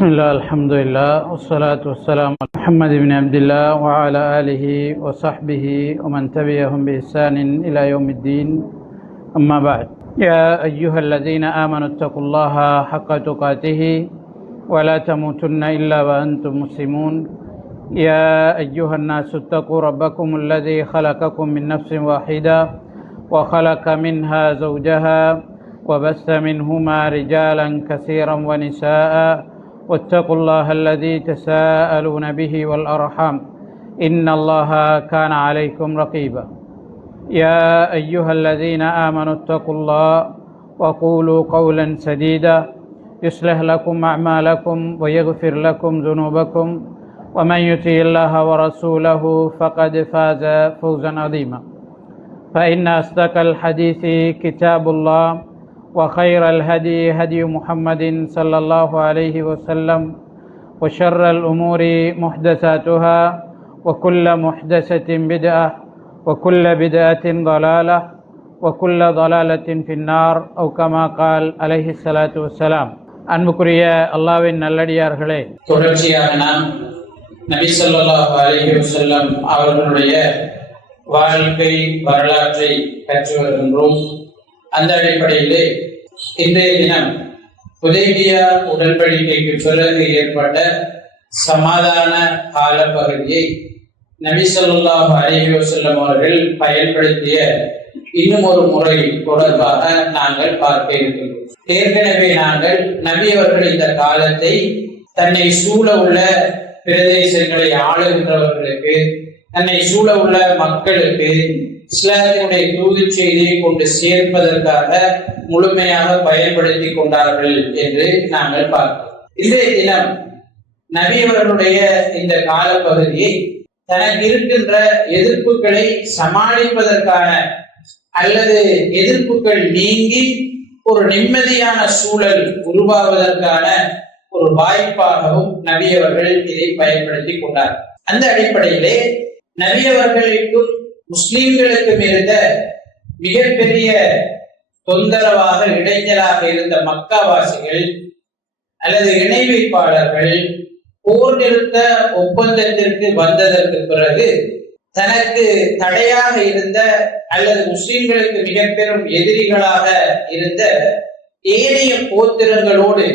بسم الله الحمد لله والصلاة والسلام على محمد بن عبد الله وعلى آله وصحبه ومن تبعهم بإحسان إلى يوم الدين. أما بعد، يا أيها الذين آمنوا اتقوا الله حق تقاته ولا تموتن إلا وأنتم مسلمون. يا أيها الناس اتقوا ربكم الذي خلقكم من نفس واحدة وخلق منها زوجها وبث منهما رجالا كثيرا ونساء واتقوا الله الذي تساءلون به والأرحام إن الله كان عليكم رقيبا. يا أيها الذين آمنوا اتقوا الله وقولوا قولا سديدا يصلح لكم أعمالكم ويغفر لكم ذنوبكم ومن يطع الله ورسوله فقد فاز فوزا عظيما. فإن أصدق الحديث كتاب الله وخير الهدي هدي محمد صلى الله عليه وسلم وشر الأمور محدثاتها وكل محدثة بدعة وكل بدعة ضلالة وكل ضلالة في النار أو كما قال عليه الصلاة والسلام. அன்புக்குரிய அல்லாஹ்வின் நல்லடியார்களே, தொடர்ச்சியாக நாம் நபி ஸல்லல்லாஹு அலைஹி வஸல்லம் அவர்களுடைய வாழ்க்கை வரலாற்றை கற்று வருகின்றோம். அந்த அடிப்படையிலே இன்றைய தினம் ஹுதைபியா உடன்படிக்கைக்கு பிறகு ஏற்பட்ட சமாதான காலப்பகுதியை நபி ஸல்லல்லாஹு அலைஹி வஸல்லம் அவர்கள் பயன்படுத்திய இன்னும் ஒரு முறை தொடர்பாக நாங்கள் பார்க்க இருக்கின்றோம். ஏற்கனவே நாங்கள் நபி அவர்கள் இந்த காலத்தை தன்னை சூழ உள்ள பிரதேசங்களை ஆளுகின்றவர்களுக்கு, தன்னை சூழ உள்ள மக்களுக்கு இஸ்லாத்தினுடைய தூது செய்தியை கொண்டு சேர்ப்பதற்காக முழுமையாக பயன்படுத்தி கொண்டார்கள் என்று நாங்கள் பார்க்கிறோம். இன்றைய தினம் நபி அவர்களுடைய இந்த காலப்பகுதியை தனக்கு இருக்கின்ற எதிர்ப்புகளை சமாளிப்பதற்கான அல்லது எதிர்ப்புகள் நீங்கி ஒரு நிம்மதியான சூழல் உருவாவதற்கான ஒரு வாய்ப்பாகவும் நபி அவர்கள் இதை பயன்படுத்தி கொண்டார். அந்த அடிப்படையிலே நபி அவர்களுக்கும் முஸ்லிம்களுக்கும் இருந்த மிகப்பெரிய தொந்தரவாக இடைஞ்சலாக இருந்த மக்காவாசிகள் அல்லது இணை வைப்பாளர்கள் போர் நிறுத்த ஒப்பந்தத்திற்கு வந்ததற்கு பிறகு தனக்கு தடையாக இருந்த அல்லது முஸ்லிம்களுக்கு மிக பெரும் எதிரிகளாக இருந்த ஏனைய கோத்திரங்களோடு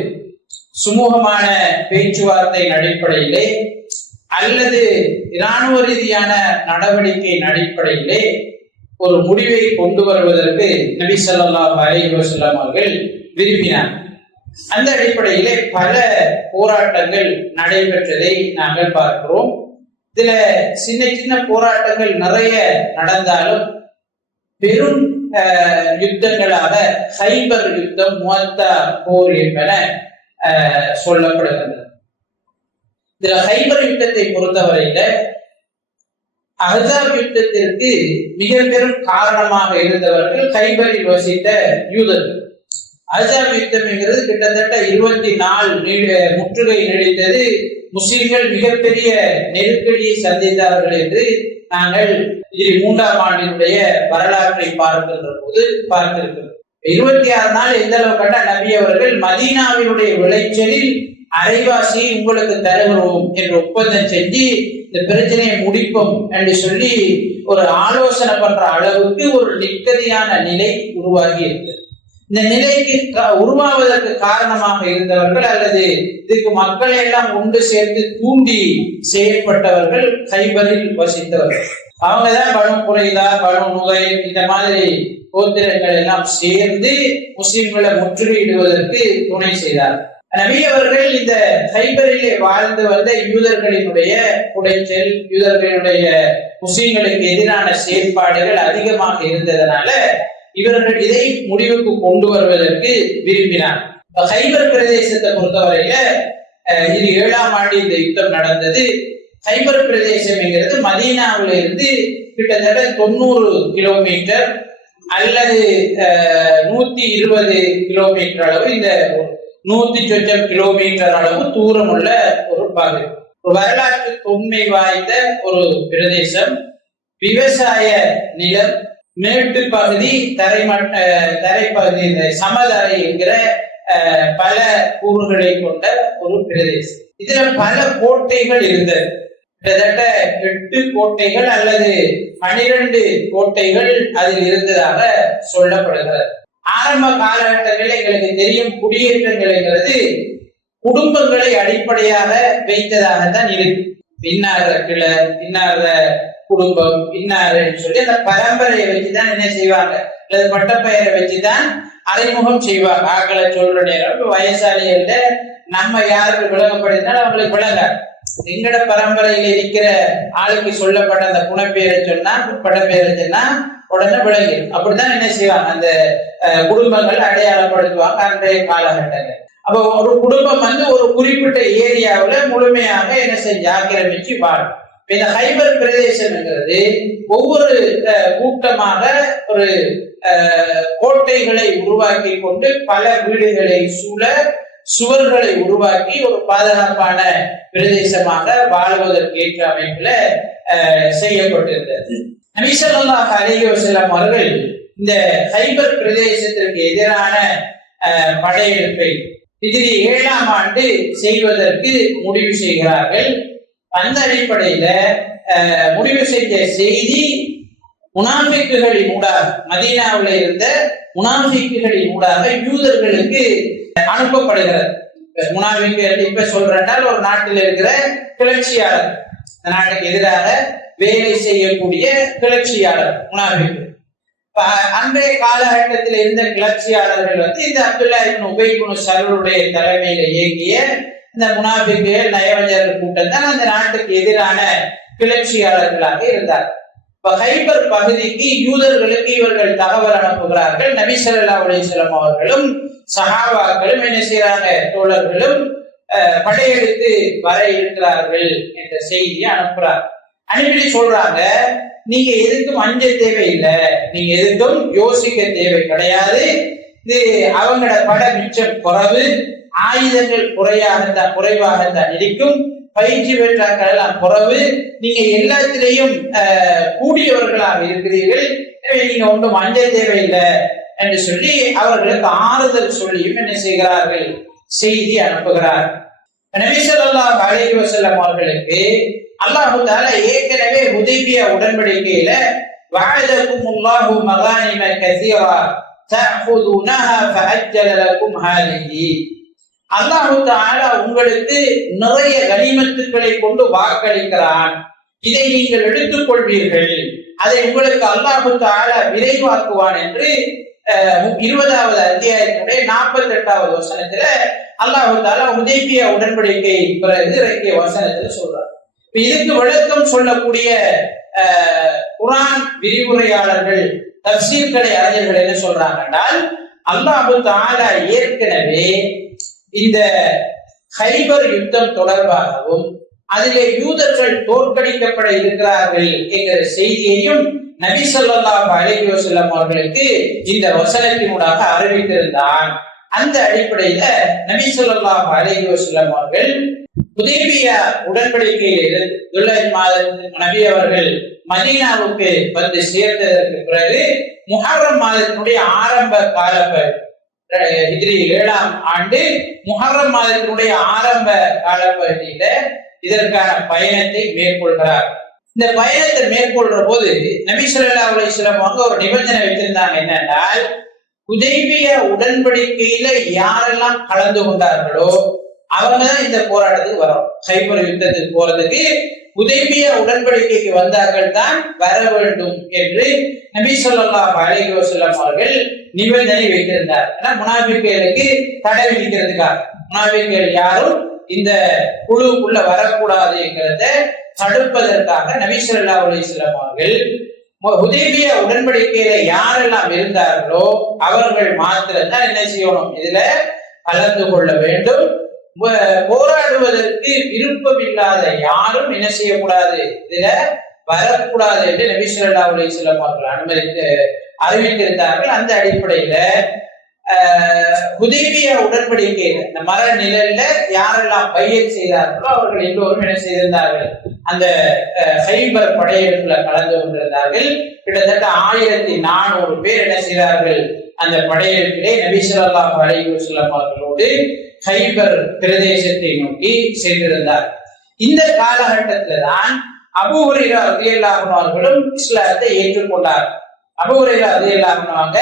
சுமூகமான பேச்சுவார்த்தையின் அடிப்படையிலே அல்லது இராணுவ ரீதியான நடவடிக்கையின் அடிப்படையிலே ஒரு முடிவை கொண்டு வருவதற்கு நபி ஸல்லல்லாஹு அலைஹி வஸல்லம் அவர்கள் விரும்பினார். அந்த அடிப்படையிலே பல போராட்டங்கள் நடைபெற்றதை நாங்கள் பார்க்கிறோம். இதுல சின்ன சின்ன போராட்டங்கள் நிறைய நடந்தாலும் பெரும் யுத்தங்களாக ஹைபர் யுத்தம், முஅத்தா போர் என்பன சொல்லப்படுகின்றன. இதுல ஹைபர் யுத்தத்தை பொறுத்தவரையில அஹ்ஸாப் யுத்தத்திற்கு மிக பெரும் காரணமாக இருந்தவர்கள் ஹைபரில் வசித்த யூதர்கள். அஹ்ஸாப் யுத்தம் என்கிறது கிட்டத்தட்ட 24 முற்றுகை நீடித்தது. முஸ்லிம்கள் மிகப்பெரிய நெருக்கடியை சந்தித்தார்கள் என்று நாங்கள் 3ஆம் ஆண்டினுடைய வரலாற்றை பார்க்கின்ற போது பார்த்திருக்கிறோம். 26 நாள் எந்த அளவுக்கு நபி அவர்கள் மதீனாவினுடைய விளைச்சலில் அரைவாசியை உங்களுக்கு தருகிறோம் என்று ஒப்பந்தம் செஞ்சு இந்த பிரச்சனையை முடிப்போம் என்று சொல்லி ஒரு ஆலோசனை பண்ற அளவுக்கு ஒரு நிம்மதியான நிலை உருவாகி இருந்தது. இந்த நிலைக்கு உருவாவதற்கு காரணமாக இருந்தவர்கள் அல்லது இதுக்கு மக்களை எல்லாம் ஒன்று சேர்த்து தூண்டி செயல்பட்டவர்கள் ஹைபரில் வசித்தவர்கள். அவங்கதான் பனு குறைதா, பனு நுகைர் இந்த மாதிரி கோத்திரங்கள் எல்லாம் சேர்ந்து முஸ்லிம்களை முற்றுகையிடுவதற்கு துணை செய்தார். நபி அவர்கள் இந்த ஹைபரிலே வாழ்ந்து வந்த யூதர்களினுடைய குடைச்சல், யூதர்களினுடைய முஸ்லிம்களுக்கு எதிரான செயற்பாடுகள் அதிகமாக இருந்ததனால இவர்கள் இதை முடிவுக்கு கொண்டு வருவதற்கு விரும்பினார். ஹைபர் பிரதேசத்தை பொறுத்தவரையில இது 7ஆம் ஆண்டு இந்த யுத்தம் நடந்தது. ஹைபர் பிரதேசம் என்கிறது மதீனாவில இருந்து கிட்டத்தட்ட 90 கிலோமீட்டர் அல்லது 120 கிலோமீட்டர் அளவு, இந்த 100 சொச்சம் கிலோமீட்டர் அளவு தூரம் உள்ள ஒரு பகுதி. வரலாற்று தொன்மை வாய்ந்த ஒரு பிரதேசம். விவசாய நிலம், மேட்டு பகுதி, தரைப்பகுதி, சமதரை என்கிற பல கூறுகளை கொண்ட ஒரு பிரதேசம். இதுல பல கோட்டைகள் இருந்தது. கிட்டத்தட்ட 8 கோட்டைகள் அல்லது 12 கோட்டைகள் அதில் இருந்ததாக சொல்லப்படுகிறது. ஆரம்ப காலகட்டங்களில் எங்களுக்கு தெரியும், குடியேற்றங்கள்ங்கிறது குடும்பங்களை அடிப்படையாக வைத்ததாகத்தான் இருக்கு. பின்னார கிளர், பின்னார குடும்பம், பின்னாருன்னு சொல்லி அந்த பரம்பரையை வச்சுதான் என்ன செய்வாங்க, அல்லது பட்டப்பெயரை வச்சுதான் அறிமுகம் செய்வாங்க. ஆக்களை சொல்ற நேரம் வயசாளிகள்ல நம்ம யாருக்கு விளங்கப்படுத்தினாலும் அவங்களுக்கு விளங்காது. எங்கட பரம்பரையில இருக்கிற ஆளுக்கு சொல்லப்பட்ட அந்த குணப்பெயரை சொன்னா, படப்பெயரை சொன்னா உடனே விளங்கிடும். அப்படித்தான் என்ன செய்வாங்க, அந்த குடும்பங்கள் அடையாளப்படுத்துவாங்க அன்றைய காலகட்டங்கள். அப்போ ஒரு குடும்பம் ஒரு குறிப்பிட்ட ஏரியாவுல முழுமையாக என்ன செஞ்சு ஆக்கிரமிச்சு வாழும். இந்த ஹைபர் பிரதேசம்ங்கிறது ஒவ்வொரு கூட்டமாக ஒரு கோட்டைகளை உருவாக்கி கொண்டு பல வீடுகளை சூழ சுவர்களை உருவாக்கி ஒரு பாதுகாப்பான பிரதேசமாக வாழ்வதற்கு ஏற்ற அமைப்புல செய்யப்பட்டிருந்தது. நபி ஸல்லல்லாஹு அலைஹி வஸல்லம் அவர்கள் இந்த ஹைபர் பிரதேசத்திற்கு எதிரான படையெடுப்பை ஹிஜ்ரி 7ஆம் ஆண்டு செய்வதற்கு முடிவு செய்கிறார்கள். அந்த அடிப்படையில முடிவு செஞ்ச செய்தி முனாஃபிக்குகளின் ஊடாக, மதீனாவில் இருந்த முனாஃபிக்குகளின் ஊடாக யூதர்களுக்கு அனுப்பப்படுகிறது. முனாஃபிக்குகள் இப்ப சொல்றால் ஒரு நாட்டில் இருக்கிற கிளர்ச்சியாளர், இந்த நாட்டுக்கு எதிராக வேலை செய்யக்கூடிய கிளர்ச்சியாளர் முனாஃபிக்கு. அன்றைய காலகட்டத்தில் இருந்த கிளர்ச்சியாளர்கள் இந்த அப்துல்லா இப்னு உபை இப்னு சலூலுடைய தலைமையில இயங்கிய இந்த முனாஃபிக்குகள் நயவஞ்சகர் கூட்டம் தான் அந்த நாட்டுக்கு எதிரான கிளர்ச்சியாளர்களாக இருந்தார். ஹைபர் பகுதிக்கு யூதர்களுக்கு இவர்கள் தகவல் அனுப்புகிறார்கள். நபி ஸல்லல்லாஹு அலைஹி வஸல்லம் அவர்களும் சஹாபாக்களும் என்ன செய்யறாங்க, தோழர்களும் படையெடுத்து வர இருக்கிறார்கள் என்ற செய்தியை அனுப்புறார். அனுப்பி சொல்றாங்க, நீங்க எதுக்கும் அஞ்ச தேவையில்லை, நீங்க எதுக்கும் யோசிக்க தேவை கிடையாது. இது அவங்களோட பட மிச்சம் குறைவு, ஆயுதங்கள் குறைவாகத்தான் இருக்கும், பயிற்சி பெற்றாக்கள் எல்லாம் குறைவு, நீங்க எல்லாத்திலையும் கூடியவர்களாக இருக்கிறீர்கள், எனவே நீங்க ஒன்றும் அஞ்ச தேவையில்லை என்று சொல்லி அவர்களுக்கு ஆறுதல் சொல்லியும் என்ன செய்கிறார்கள், செய்தி அனுப்புகிறார். நபி ஸல்லல்லாஹு அலைஹி வஸல்லம் அவர்களுக்கு அல்லாஹ் தஆலா ஏற்கனவே ஹுதைபியா உடன்படிக்கையில வஅதகுமுல்லாஹு மகானிம கஸீரா தஅഖுதுனஹா ஃபஅஜ்ஜல லகும் ஹாதிஹி, அல்லாஹ் தஆலா உங்களுக்கு நிறைய கனிமத்துக்களை கொண்டு வாக்களிக்கிறான், இதை நீங்கள் எடுத்துக் கொள்வீர்கள், அதை உங்களுக்கு அல்லாஹ் தஆலா விரைவாக்குவான் என்று 20வது அத்தியாயத்தினுடைய 48வது வசனத்துல அல்லாஹ் தஆலா ஹுதைபியா உடன்படிக்கை பிறகு இறக்கிய வசனத்துல சொல்றார். இதுக்கு விளக்கம் சொல்லக்கூடிய குர்ஆன் விரிவுரையாளர்கள், தஃப்சீர்களை அறிஞர்கள் என்ன சொல்றாங்க என்றால், அல்லாஹ் தஆலா ஏற்கனவே இந்த ஹைபர் யுத்தம் தொடர்பாகவும் அதிலே யூதர்கள் தோற்கடிக்கப்பட இருக்கிறார்கள் என்கிற செய்தியையும் நபி ஸல்லல்லாஹு அலைஹி வஸல்லம் அவர்களுக்கு இந்த வசனத்தினூடாக அறிவித்திருந்தான். அந்த அடிப்படையில நபி ஸல்லல்லாஹு அலைஹி வஸல்லம் அவர்கள் ஹுதைபியா உடன்படிக்கையில் துல்ஹஜ் மாதத்தில் நபி அவர்கள் மதீனாவுக்கு வந்து சேர்ந்ததற்கு பிறகு முஹர்ரம் மாதத்தினுடைய ஆரம்ப காலப்பகுதி, ஹிஜ்ரி 7ஆம் ஆண்டு முஹர்ரம் மாதத்தினுடைய ஆரம்ப காலப்பகுதியில இதற்கான பயணத்தை மேற்கொள்கிறார். இந்த பயணத்தை மேற்கொள்ற போது நபி ஸல்லல்லாஹு அலைஹி வஸல்லம் அவங்க ஒரு நிபந்தனை வச்சிருந்தாங்க. என்னென்றால், ஹுதைபியா உடன்படிக்கையில யாரெல்லாம் கலந்து கொண்டார்களோ அவங்கதான் இந்த போராட்டத்துக்கு வரும். ஹைபர் யுத்தத்துக்கு போறதுக்கு ஹுதைபியா உடன்படிக்கைக்கு வந்தார்கள் தான் வர வேண்டும் என்று நபி ஸல்லல்லாஹு அலைஹி வஸல்லம் அவர்கள் நிபந்தனை வைத்திருந்தார். ஏன்னா முனாஃபிக்குகளுக்கு தடை விதிக்கிறதுக்காக, முனாஃபிக்குகள் யாரும் இந்த குழுவுக்குள்ள வரக்கூடாது என்கிறத தடுப்பதற்காக நபி ஸல்லல்லாஹு அலைஹி வஸல்லம் அவர்கள் ஹுதைபியா உடன்படிக்கையில யாரெல்லாம் இருந்தார்களோ அவர்கள் மாத்திரம் தான் என்ன செய்யணும், இதுல கலந்து கொள்ள வேண்டும். போராடுவதற்கு விருப்பம் இல்லாத யாரும் என்ன செய்யக்கூடாது, இதுல வரக்கூடாது என்று நபி ஸல்லல்லாஹு அலைஹி வஸல்லம் அவர்கள் அறிவித்திருந்தார்கள். அந்த அடிப்படையில ஹுதைபியா உடன்படிக்கையில இந்த மர நிழல்ல யாரெல்லாம் பையத் செய்தார்களோ அவர்கள் எல்லோரும் என்ன செய்திருந்தார்கள், அந்த ஹைபர் படையெடுப்புல கலந்து கொண்டிருந்தார்கள். கிட்டத்தட்ட 1400 பேர் என்ன செய்தார்கள், அந்த படையெடுப்பிலே நபி ஸல்லல்லாஹு அலைஹி வஸல்லம் அவர்களோடு கைபர் பிரதேசத்தை நோக்கி சென்றிருந்தார். இந்த காலகட்டத்தில் தான் அபூ ஹுரைரா ரலியல்லாஹு அன்ஹு அவர்களும் இஸ்லாத்தை ஏற்றுக்கொண்டார். அபூ ஹுரைரா ரலியல்லாஹு அன்ஹு அவங்க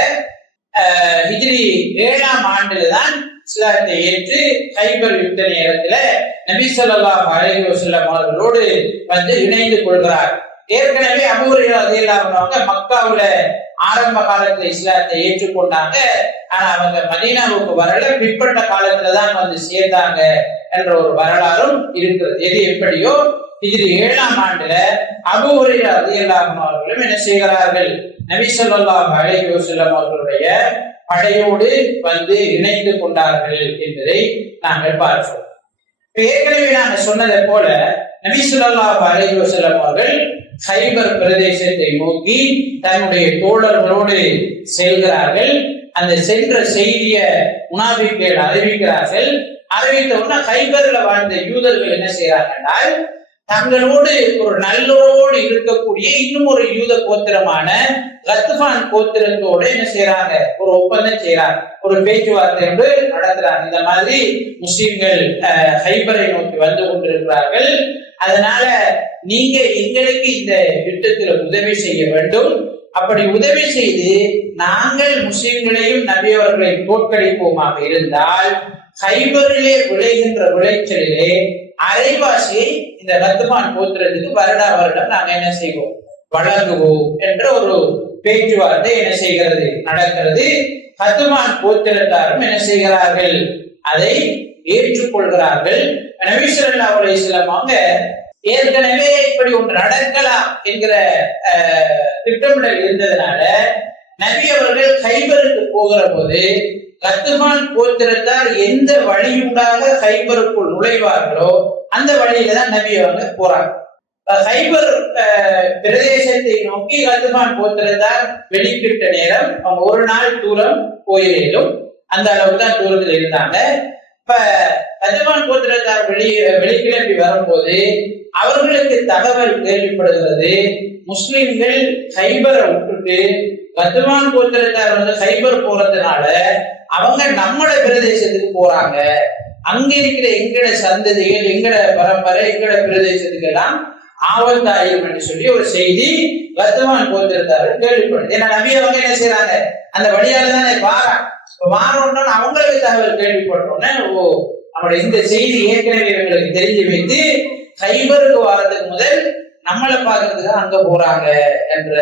ஹிஜ்ரி 7ஆம் ஆண்டுல தான் இஸ்லாத்தை ஏற்று கைபர் யுத்த நேரத்துல நபி ஸல்லல்லாஹு அலைஹி வஸல்லம் அவர்களோடு வந்து இணைந்து கொள்கிறார். ஏற்கனவே அபூ ஹுரைரா ரலியல்லாஹு அன்ஹு அவங்க மக்காவுல ஆரம்ப காலத்துல இஸ்லாத்தை ஏற்றுக்கொண்டாங்க. ஆனா அவங்க மதீனாவுக்கு வரல, பிற்பட்ட காலத்துலதான் வந்து சேர்ந்தாங்க என்ற ஒரு வரலாறும் இருக்கிறது. எது எப்படியோ ஹிஜ்ரி 7ஆம் ஆண்டுல அபூ ஹுரைரா ரலியல்லாஹு அன்ஹு அவர்களும் என்ன செய்கிறார்கள், நபி ஸல்லல்லாஹு அலைஹி வஸல்லம் அவர்களுடைய படையோடு வந்து இணைந்து கொண்டார்கள் என்பதை நாங்கள் பார்க்கிறோம். ஏற்கனவே நாங்கள் சொன்னதை போல நபி ஸல்லல்லாஹு அலைஹி வஸல்லம் அவர்கள் கைபர் பிரதேசத்தை நோக்கி தன்னுடைய தோழர்களோடு செல்கிறார்கள். அந்த சென்ற செய்திய முனாஃபிக்குகள் அறிவிக்கிறார்கள். அறிவித்தவுடனே கைபர்ல வாழ்ந்த யூதர்கள் என்ன செய்யறாங்கன்னா, தங்களோடு ஒரு நல்லுறவோடு இருக்கக்கூடிய இன்னும் ஒரு யூத கோத்திரமான கத்ஃபான் கோத்திரத்தோடு என்ன செய்யறாங்க, ஒரு ஒப்பந்தம் செய்யறாங்க, ஒரு பேச்சுவார்த்தை என்று நடத்துறாங்க. இந்த மாதிரி முஸ்லிம்கள் கைபரை நோக்கி வந்து கொண்டிருக்கிறார்கள், அதனால நீங்க எங்களுக்கு இந்த யுத்தத்தில் உதவி செய்ய வேண்டும். அப்படி உதவி செய்து நாங்கள் முஸ்லிம்களையும் நபி அவர்களை தோற்கடிப்போமாக இருந்தால் கைபரிலே விளைகின்ற விளைச்சலிலே அரைவாசியை இந்த கத்ஃபான் கோத்திரத்துக்கு வருடா வருடம் நாங்க என்ன செய்வோம், வழங்குவோம் என்ற ஒரு பேச்சுவார்த்தை என்ன செய்கிறது, நடக்கிறது. கத்ஃபான் கோத்திரத்தாரும் என்ன செய்கிறார்கள், அதை ஏற்றுக்கொள்கிறார்கள். நபி ஸல்லல்லாஹு அலைஹி வஸல்லம் அவங்க ஏற்கனவே இப்படி ஒன்று நடக்கலாம் என்கிற திட்டமிடல் இருந்ததுனால நபி அவர்கள் கைபருக்கு போகிற போது கத்ஃபான் கோத்திரத்தார் எந்த வழியூடாக கைபருக்குள் நுழைவார்களோ அந்த வழியில தான் நபி அவங்க போறாங்க. கைபர் பிரதேசத்தை நோக்கி கத்ஃபான் கோத்திரத்தார் வெளிக்கிட்ட நேரம் அவங்க ஒரு நாள் தூரம் போயிலும் அந்த அளவு தான் தூரத்தில் இருந்தாங்க. இப்ப கத்ஃபான் கோத்திரத்தார் வெளிக்கிளம்பி வரும்போது அவர்களுக்கு தகவல் கேள்விப்படுகிறது, முஸ்லிம்கள் கைபரை விட்டுட்டு கத்ஃபான் கோத்திரத்தார் வந்து கைபர் போறதுனால அவங்க நம்மட பிரதேசத்துக்கு போறாங்க, அங்க இருக்கிற எங்கட சந்ததிகள் எங்கட பரம்பரை எங்கட பிரதேசத்துக்கு எல்லாம் ஆபத்தாயிரும் என்று சொல்லி ஒரு செய்தி கத்ஃபான் கோத்திரத்தார் கேள்விப்படுது. ஏன்னா நபி அவங்க என்ன செய்யறாங்க, அந்த வழியால தானே மாறோம்னு அவங்களுக்கு தகவல் கேள்விப்பட்டோன்னே, ஓ நம்மளோட இந்த செய்தி ஏற்கனவே இவங்களுக்கு தெரிஞ்சு வைத்து கைபருக்கு வாரத்துக்கு முதல் நம்மளை பார்க்கறதுக்கு அங்க போறாங்க என்ற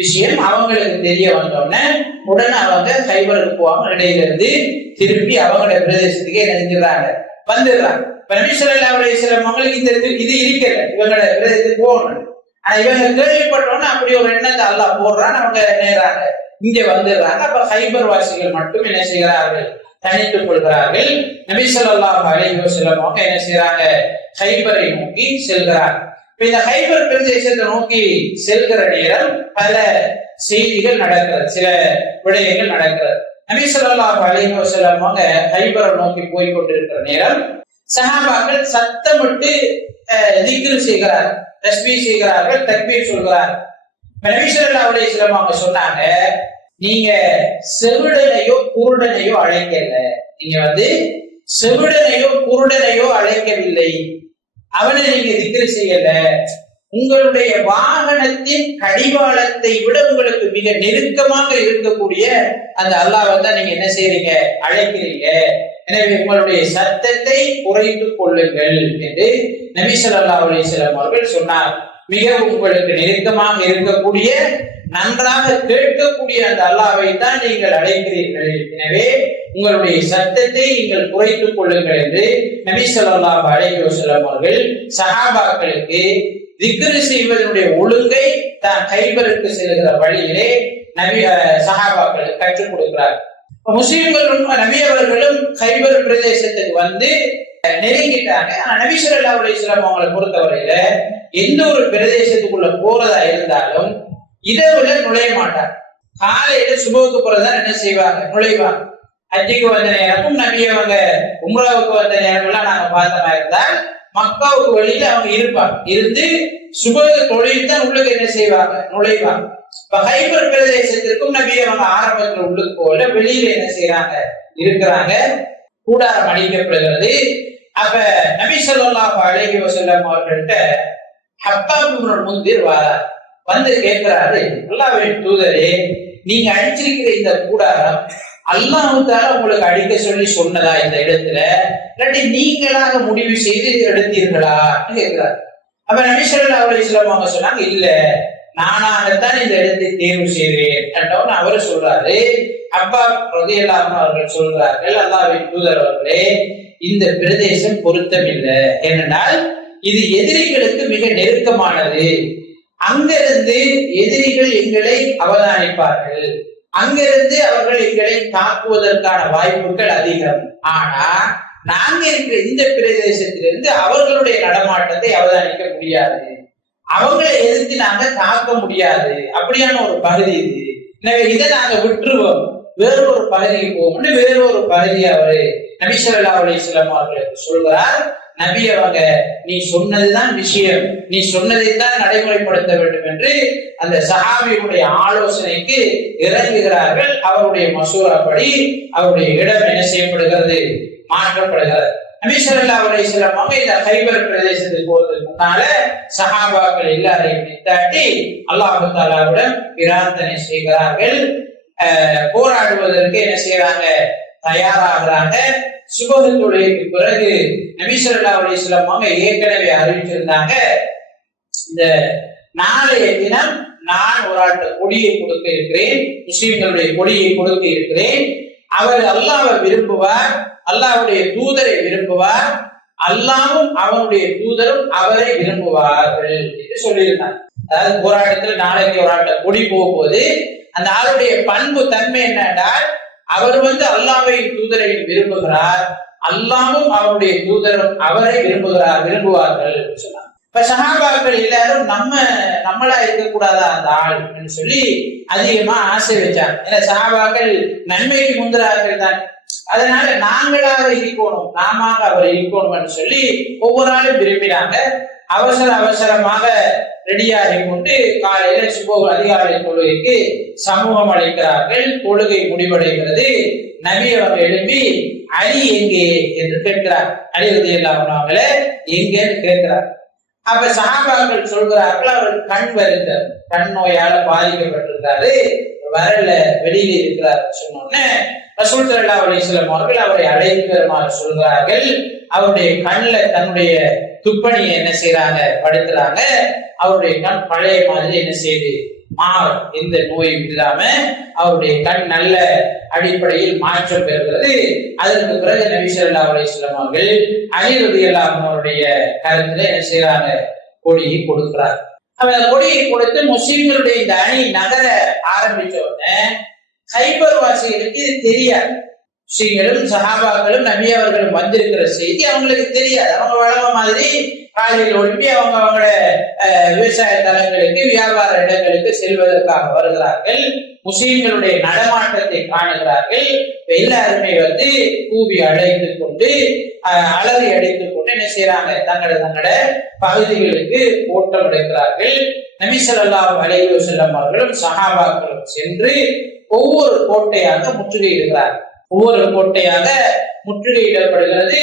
விஷயம் அவங்களுக்கு தெரிய வந்தோடனே உடனே அவங்க கைபருக்கு போவாங்க, இடையில இருந்து திருப்பி அவங்களோட பிரதேசத்துக்கே நினைஞ்சிடறாங்க, வந்துடுறாங்க. நபி ஸல்லல்லாஹு அலைஹி வஸல்லம் அவங்களுக்கு இந்த இது இருக்கல, இவங்களோட பிரதேசத்துக்கு போகணும். ஆனா இவங்க கேள்விப்பட்டோன்னு அப்படி ஒரு எண்ணத்தை அல்லாஹ் போடுறான்னு அவங்க நினைறாங்க, இங்க வந்துடுறாங்க. அப்ப கைபர் வாசிகள் மட்டும் என்ன செய்கிறார்கள், தனித்துக் கொள்கிறார்கள். நபி ஸல்லல்லாஹு அலைஹி வஸல்லம் அவங்க என்ன செய்யறாங்க, கைபரை நோக்கி செல்கிறார். இந்த கைபர் பிரதேசத்தை நோக்கி செல்கிற நேரம் பல செய்திகள் நடக்கிறது, சில விடயங்கள் நடக்கிறது. நபி ஸல்லல்லாஹு அலைஹி வஸல்லம் அவங்க கைபரை நோக்கி போய் கொண்டிருக்கிற நேரம் சஹாபாக்கள் சத்தமிட்டு திக்ர் செய்கிறார், தஸ்பீஹ் செய்கிறார்கள், தக்பீர் சொல்கிறார். நபி ஸல்லல்லாஹு அலைஹி வஸல்லம் அவங்க சொன்னாங்க, நீங்க செவிடனையோ குருடனையோ அழைக்கல, நீங்க வந்து செவிடனையோ குருடனையோ அழைக்கவில்லை, அவனை நீங்க திக்ர் செய்யல, உங்களுடைய வாகனத்தின் கடிவாளத்தை விட உங்களுக்கு மிக நெருக்கமாக இருக்கக்கூடிய அந்த அல்லாஹ்வை தான் நீங்க என்ன செய்றீங்க, அழைக்கிறீங்க. எனவே உங்களுடைய சத்தத்தை குறைத்துக் கொள்ளுங்கள் என்று நபி ஸல்லல்லாஹு அலைஹி வஸல்லம் அவர்கள் சொன்னார். மிக உங்களுக்கு நெருக்கமாக இருக்கக்கூடிய நன்றாக கேட்கக்கூடிய அந்த அல்லாஹ்வை தான் நீங்கள் அழைக்கிறீர்கள். எனவே உங்களுடைய சத்தத்தை நீங்கள் குறைத்துக் கொள்ளுங்கள் என்று நபி ஸல்லல்லாஹு அலைஹி வஸல்லம் அவர்கள் சஹாபாக்களுக்கு திக்ர் செய்வதனுடைய ஒழுங்கை தான் கைபருக்கு செல்கிற வழியிலே நபி சஹாபாக்களுக்கு கற்றுக் கொடுக்கிறார். முஸ்லிம்களும் நபி அவர்களும் கைபர் பிரதேசத்துக்கு வந்து நெருங்கிட்டாங்க. ஆனா நபி ஸல்லல்லாஹு அலைஹி வஸல்லம் அவங்களை பொறுத்தவரையில எந்த ஒரு பிரதேசத்துக்குள்ள போறதா இருந்தாலும் இதை விட நுழைய மாட்டாங்க. காலையில சுபவுக்கு போறதான் என்ன செய்வாங்க, நுழைவாங்க. ஹஜ்ஜுக்கு வந்த நேரமும் நபி அவங்க உம்ராவுக்கு வந்த நேரம் எல்லாம் நாங்க பார்த்தமா இருந்தால் மக்காவுக்கு வெளியில அவங்க இருப்பாங்க, இருந்து சுப தொழில் தான் உள்ளுக்கு என்ன செய்வாங்க, நுழைவாங்க. இப்ப ஹைபர் பிரதேசத்திற்கும் நபி அவங்க ஆரம்பத்தில் உள்ளது போல வெளியில என்ன செய்யறாங்க இருக்கிறாங்க, கூடாரம் அளிக்கப்படுகிறது. அப்ப நபி ஸல்லல்லாஹு அலைஹி வஸல்லம் அவர்கள்ட்ட ஹப்பாப் இப்னு முன்திர் வாரார், வந்து கேட்கிறாரு, அல்லாஹ்வின் தூதரே, நீங்க அடிச்சிருக்கிற இந்த கூடாரம் அல்லாஹ் தஆலா உங்களுக்கு அடிக்க சொல்லி சொன்னதா இந்த இடத்துல, இல்லாட்டி நீங்களாக முடிவு செய்து எடுத்தீர்களா கேட்கிறார். அப்ப நபி ஸல்லல்லாஹு அலைஹி வஸல்லம் அவங்க சொன்னாங்க, இல்ல நானாகத்தான் இந்த இடத்தை தேர்வு செய்வேன் என்றவன் அவர் சொல்றாரு. அப்பா ரலியல்லாஹு அன்ஹு அவர்கள் சொல்றார்கள், அல்லாஹ்வின் தூதர் அவர்களே, இந்த பிரதேசம் பொருத்தமில்லை, ஏனென்றால் இது எதிரிகளுக்கு மிக நெருக்கமானது. அங்கிருந்து எதிரிகள் எங்களை அவதானிப்பார்கள், அங்கிருந்து அவர்கள் எங்களை தாக்குவதற்கான வாய்ப்புகள் அதிகம். ஆனா நாங்க இருக்கிற இந்த பிரதேசத்திலிருந்து அவர்களுடைய நடமாட்டத்தை அவதானிக்க முடியாது, அவங்களை எதிர்த்து நாங்க தாக்க முடியாது, அப்படியான ஒரு பகுதி இது. எனவே இதை நாங்க விட்டுருவோம், வேறு ஒரு பகுதிக்கு போவோம்னு வேறு ஒரு பகுதி அவரு நபி ஸல்லல்லாஹு அலைஹி வஸல்லம் அவர்களுக்கு சொல்கிறார். நபி அவங்க, நீ சொன்னதுதான் விஷயம், நீ சொன்னதை தான் நடைமுறைப்படுத்த வேண்டும் என்று அந்த சஹாபியுடைய ஆலோசனைக்கு இறங்குகிறார்கள். அவருடைய மசூராப்படி அவருடைய இடம் என்ன செய்யப்படுகிறது, மாற்றப்படுகிறது. நபி ஸல்லல்லாஹு அலைஹி வஸல்லம் அவங்க இந்த ஹைபர் பிரதேசத்துக்கு போறதுக்கு முன்னால சஹாபாக்கள் எல்லாரையும் நித்தாட்டி அல்லாஹ் தஆலாவிடம் பிரார்த்தனை செய்கிறார்கள். போராடுவதற்கு என்ன செய்யறாங்க, தயாராகிறாங்க. சுபஹ் தொழுகைக்கு பிறகு நபி ஸல்லல்லாஹு அலைஹி வஸல்லம் அவங்க ஏற்கனவே அறிவிச்சிருந்தாங்க, இந்த நாளைய தினம் நான் ஒரு ஆட்ட கொடியை கொடுக்க இருக்கிறேன், முஸ்லிம்களுடைய கொடியை கொடுக்க இருக்கிறேன். அவர் அல்லாஹ்வை விரும்புவார், அல்லாஹ்வுடைய தூதரை விரும்புவார், அல்லாஹ்வும் அவனுடைய தூதரும் அவரை விரும்புவார்கள் என்று சொல்லியிருந்தார். அதாவது போராட்டத்தில் நாளைக்கு ஒரு ஆட்ட கொடி போகும்போது அந்த ஆளுடைய பண்பு தன்மை என்னென்றால், அவர் அல்லாஹ்வை தூதரை விரும்புகிறார், அல்லாஹ்வும் அவருடைய தூதரும் அவரை விரும்புவார்கள் சொன்னாங்க. இப்ப சஹாபாக்கள் எல்லாரும் நம்மளா இருக்கக்கூடாதா அந்த ஆள் என்று சொல்லி அதிகமா ஆசை வச்சாங்க. ஏன்னா சஹாபாக்கள் நன்மைக்கு முந்திரார்கள் தான், அதனால நாங்களாக இருக்கணும், நாம அவர் இருக்கணும் என்று சொல்லி ஒவ்வொரு நாளும் விரும்பினாங்க. அவசரமாக ரெடியாகி கொண்டு காலையில சுபஹ் அதிகாலை தொழுகைக்கு சமூகம் அளிக்கிறார்கள். தொழுகை முடிவடைகிறது. நபி அவர் எழுப்பி, அலி எங்கே என்று கேட்கிறார். அலி ரலியல்லாஹு அன்ஹு அவங்களே எங்கேன்னு கேட்கிறார். அப்ப சஹாபாக்கள் சொல்கிறார்கள், அவர் கண் நோயால பாதிக்கப்பட்டிருக்காரு, வரல, வெளியில இருக்கிறார் சொன்னோன்னே ரசூல் ஸல்லல்லாஹு அலைஹி வஸல்லம் அவர்கள் அவரை அழைத்து வருமாறு சொல்கிறார்கள். அவருடைய கண்ணுல தன்னுடைய துப்பணியை என்ன செய்யறாங்க, படுத்துறாங்க. அவருடைய கண் பழைய மாதிரி என்ன செய்யுது, மாறும், எந்த நோயும் இல்லாம அவருடைய கண் நல்ல அடிப்படையில் மாற்றம் பெறுகிறது. அதற்கு பிறகு நபி ஸல்லல்லாஹு அலைஹி வஸல்லம் அவர்கள் அலி ரலியல்லாஹு அன்ஹு அவருடைய கருத்துல என்ன செய்யறாங்க, கொடியை கொடுக்கிறார். அவர் கொடியை கொடுத்து முஸ்லிம்களுடைய இந்த அணி நகர ஆரம்பிச்ச உடனே ஹைபர் வாசிகளுக்கு இது தெரியாது. முஸ்லிம்களும் சஹாபாக்களும் நபி அவர்களும் வந்திருக்கிற செய்தி அவங்களுக்கு தெரியாது. அவங்க வழங்க மாதிரி காலையில் ஒழுப்பி அவங்களோட விவசாய தலங்களுக்கு, வியாபார இடங்களுக்கு செல்வதற்காக வருகிறார்கள். முஸ்லிம்களுடைய நடமாட்டத்தை காணுகிறார்கள். எல்லாருமே கூவி அழைத்துக் கொண்டு அலறி அடித்துக் கொண்டு என்ன செய்யறாங்க, தங்களோட பகுதிகளுக்கு ஓட்டம் எடுக்கிறார்கள். நபி ஸல்லல்லாஹு அலைஹி வஸல்லம் அவர்களும் சஹாபாக்களும் சென்று ஒவ்வொரு கோட்டையாக முற்றுகையிடுகிறார்கள். ஒவ்வொரு கோட்டையாக முற்றுகையிடப்படுகிறது.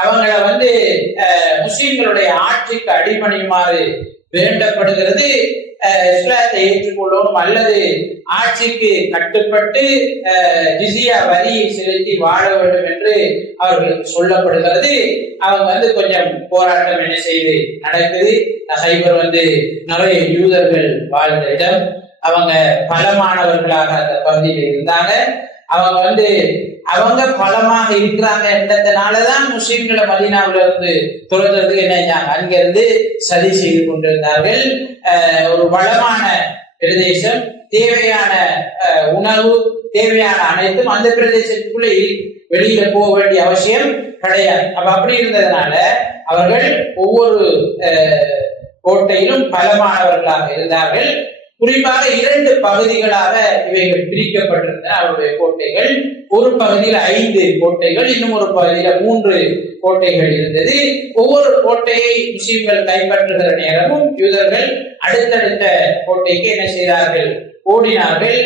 அவங்கள முஸ்லிம்களுடைய ஆட்சிக்கு அடிபணியுமாறு வேண்டப்படுகிறது. இஸ்லாத்தை ஏற்றுக்கொள்ளணும் அல்லது ஆட்சிக்கு கட்டுப்பட்டு ஜிஸியா வரியை செலுத்தி வாழ வேண்டும் என்று அவர்களுக்கு சொல்லப்படுகிறது. அவங்க கொஞ்சம் போராட்டம் என்ன செய்து நடக்குது. ஹைபர் நிறைய யூதர்கள் வாழ்ந்த இடம். அவங்க பலமானவர்களாக அந்த பகுதியில் இருந்தாங்க. அவங்க பலமாக இருக்கிறாங்க என்றதுனாலதான் முஸ்லிம்களை மதீனாவில இருந்து துரத்துறதுக்கு என்ன அங்கிருந்து சதி செய்து கொண்டிருந்தார்கள். ஒரு வளமான பிரதேசம், தேவையான உணவு, தேவையான அனைத்தும் அந்த பிரதேசத்துக்குள்ளே வெளியில போக வேண்டிய அவசியம் கிடையாது. அப்படி இருந்ததுனால அவர்கள் ஒவ்வொரு கோட்டையிலும் பலமானவர்களாக இருந்தார்கள். குறிப்பாக 2 பகுதிகளாக இவைகள் பிரிக்கப்பட்டிருந்தன அவருடைய கோட்டைகள். ஒரு பகுதியில் 5 கோட்டைகள், இன்னும் ஒரு பகுதியில 3 கோட்டைகள் இருந்தது. ஒவ்வொரு கோட்டையை முஸ்லிம்கள் கைப்பற்றுகிற நேரமும் யூதர்கள் அடுத்தடுத்த கோட்டைக்கு என்ன செய்தார்கள், ஓடினார்கள்,